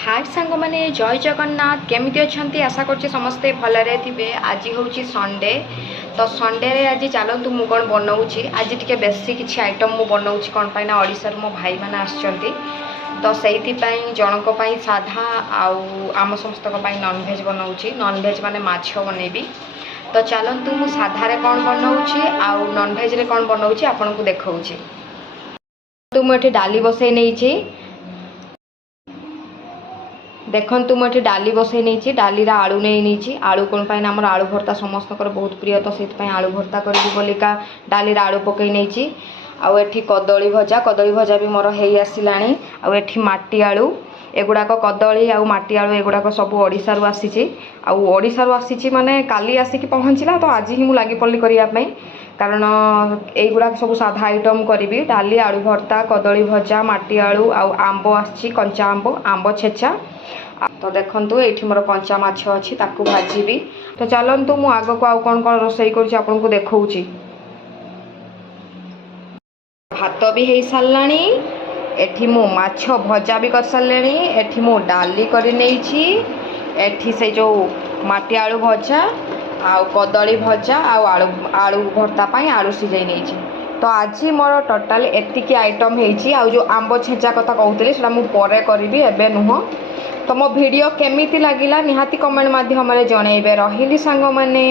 हाय सांग मैंने जय जगन्नाथ केमी अच्छा आशा कर समस्ते भलरे थे। आज हूँ संडे तो संडे रे आज चलतु मु कौन बनाऊँगी आज टी बेसी किसी आइटम मु बनाऊँगी कौन पाई ओडिशा मो भाई मैंने आसछंती तो से जनक साधा आम समस्त नॉनभेज बनाऊँगी नॉनभेज माने माछ बनैबी। तो चलतु मु साधारे कौन बनाऊँगी आउ नॉनभेज रे कौन बनाऊँगी आपन को देखाऊँगी। तो मुझे डाली बसई नहीं देखु मुझे डाली बसई नहीं डाली आलू नहीं आलू कौन पाई आम आलू भर्ता समस्त बहुत प्रिय तो से आलू भर्ता करी बोलिका डाली आलू पकई नहीं आठी कदली भजा भी मोर हो आसला आठी माटी आलू एगुड़ाक कदली आ माटी आलू एगुड़ाक सब ओडिशा रु आसी ओडिशा रु आसी माने काली आसिक पहुँचला तो आज ही मुझे लगी पड़ी करने कारण यहीगुड़ा सब साधा आइटम करी डाली आलू भर्ता कदली भजा माटी आलू आंब आसी कंचा आंब छेचा। तो देखंतु एठी मोर कंचा माछ अछि ताकू भाजीबी। तो चलंतु मु आगो को आउ कोन कोन रोसई करछि आपन को देखौछि। भात भी हेई सारलाणी एठी मु माछ भजा भी कर सारलेणी एठी मु डाली करी नेछि एठी से जो माटी आलू भजा आउ कदली भजा आउ आलू भर्ता पाई आलू सिझाई नेछि। तो आज मोर टोटाल एतिकी आइटम हेछि आउ जो आंब छेचा कथा कहउतली सेटा मु परे करबी एबे नुह। तो मो वीडियो केमिति लागिला निहाती कमेंट माध्यम रे जणैबे। रहिली सांग माने।